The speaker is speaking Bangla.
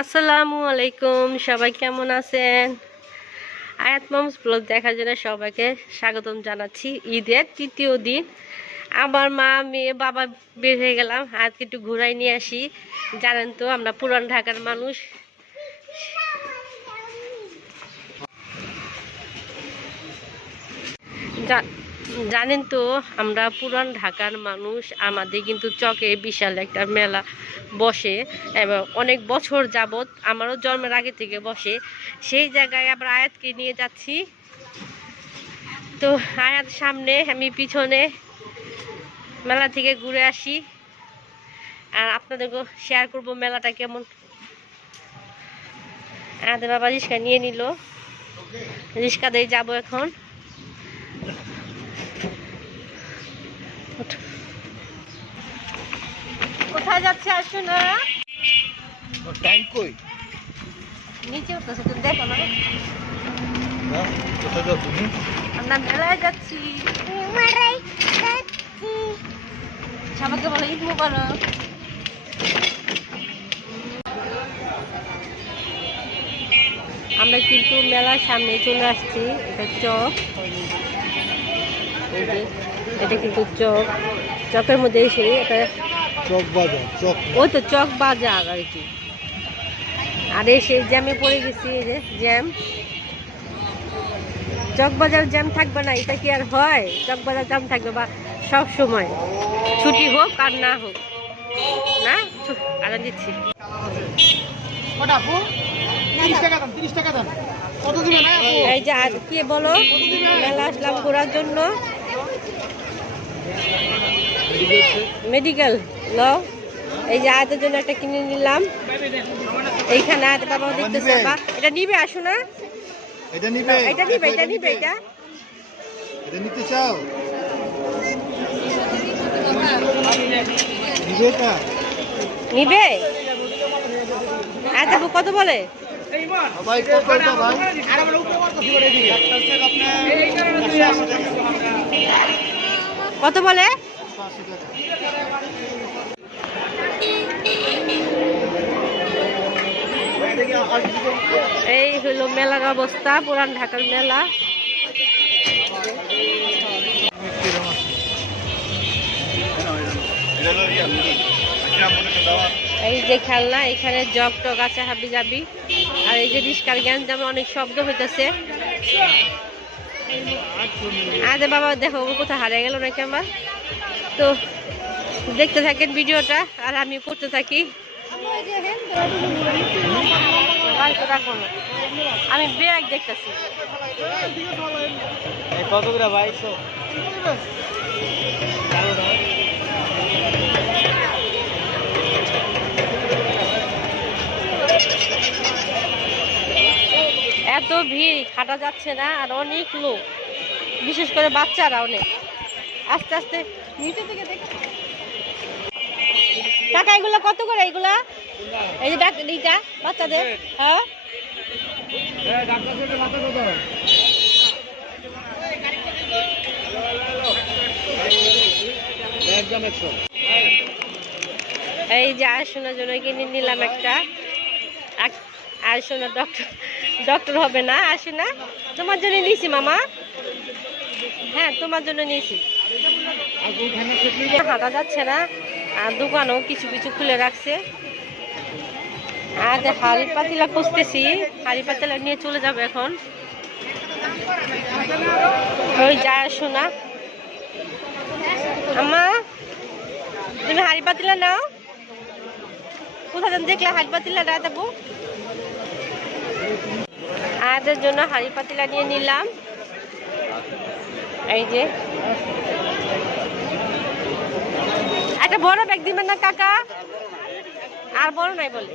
আসসালামু আলাইকুম, সবাই কেমন আছেন? আয়াত মমস ব্লগ দেখার জন্য সবাইকে স্বাগতম জানাচ্ছি। ঈদের তৃতীয় দিন আমার মা মেয়ে বাবা বের হয়ে গেলাম আজকে একটু ঘুরাই নিয়ে আসি। জানেন তো আমরা পুরান ঢাকার মানুষ, জানেন তো আমরা পুরান ঢাকার মানুষ, আমাদের কিন্তু চকে বিশাল একটা মেলা বসে এবং অনেক বছর যাবত, আমারও জন্মের আগে থেকে বসে। সেই জায়গায় আমরা আয়াতকে নিয়ে যাচ্ছি। তো আয়াত সামনে, আমি পিছনে মেলা থেকে ঘুরে আসি আর আপনাদেরকে শেয়ার করব মেলাটা কেমন। আমাদের বাবা রিক্সা নিয়ে নিল, রিক্সা দিয়ে যাবো এখন। কোথায় যাচ্ছে আসো না, টাইম কই নিচে উঠতেছে, তুমি দেখো না। কোথায় যাও তুমি? আমরা মেলায় যাচ্ছি। সবাইকে বলো ঈদ মুবারক। আমরা কিন্তু মেলার সামনে চলে আসছি। এটা চক, এই যে এটা কিন্তু চক, চকের মধ্যে এসে এটা চক বাজার, চক ওই তো চক বাজার আর কি। আর এসে জ্যামে পড়ে গেছি, এই যে জ্যাম। চক বাজার জ্যাম থাকবে না, এটা কি আর হয়? চক বাজার জ্যাম থাকবে বা সব সময়, ছুটি হোক আর না হোক। না আদান দিচ্ছি। এই যে আর কি বলো, মেলা আসলাম ঘোরার জন্য। মেডিকেল ল, এই যে আয়াতের জন্য একটা কিনে নিলাম। এইখানে আয়াত বাবা দেখতেছে, বা এটা নিবে, আসো না। এটা নিবে, এটা নিবে, এটা নিবে, এটা এটা নিতে চাও? নিবে এটা? নিবে। আয়াত কত বলে? ভাই কত এটা ভাই? কত বলে? এই হলো মেলার অবস্থা, পুরান ঢাকার মেলা। এই যে খেলনা, এখানে জগ টগ আছে হাবি যাবি। আর এই যে রিস্কার জ্ঞান, যেমন অনেক শব্দ হইতেছে। আরে বাবা দেখো কোথায় হারিয়ে গেল নাকি আমার। তো দেখতে থাকেন ভিডিওটা আর আমি করতে থাকি। আমি ব্যাগ দেখতেছি। কত করে ভাই? এত ভিড়, হাঁটা যাচ্ছে না, আর অনেক লোক, বিশেষ করে বাচ্চারা অনেক। আস্তে আস্তে নিচে থেকে দেখ। কাকা এগুলা কত করে? এগুলা এই যে এইটা বাচ্চাদের। হ্যাঁ এই যে আয়ুষ্মানের জন্য কিনে নিলাম একটা। আয়ুষ্মান ডক্টর হবে না, আসে না, তোমার জন্য নিয়েছি মামা। হ্যাঁ তোমার জন্য নিয়েছি। হাঁটা যাচ্ছে না, আর দোকানও কিছু কিছু খুলে রাখছে। আর হাড়ি পাতিলা খুঁজতেছি, হাড়ি পাতিলা নিয়ে চলে যাবে এখন। ওই যায় শোনা, আম্মা তুমি হাড়ি পাতিলা নাও। কোথায় দেখলে হাড়ি পাতিলা না দেবো। আয়াদের জন্য হাড়ি পাতিলা নিয়ে নিলাম। এই যে একটা বড় ব্যাগ দিবেন না কাকা? আর বড় নাই বলে।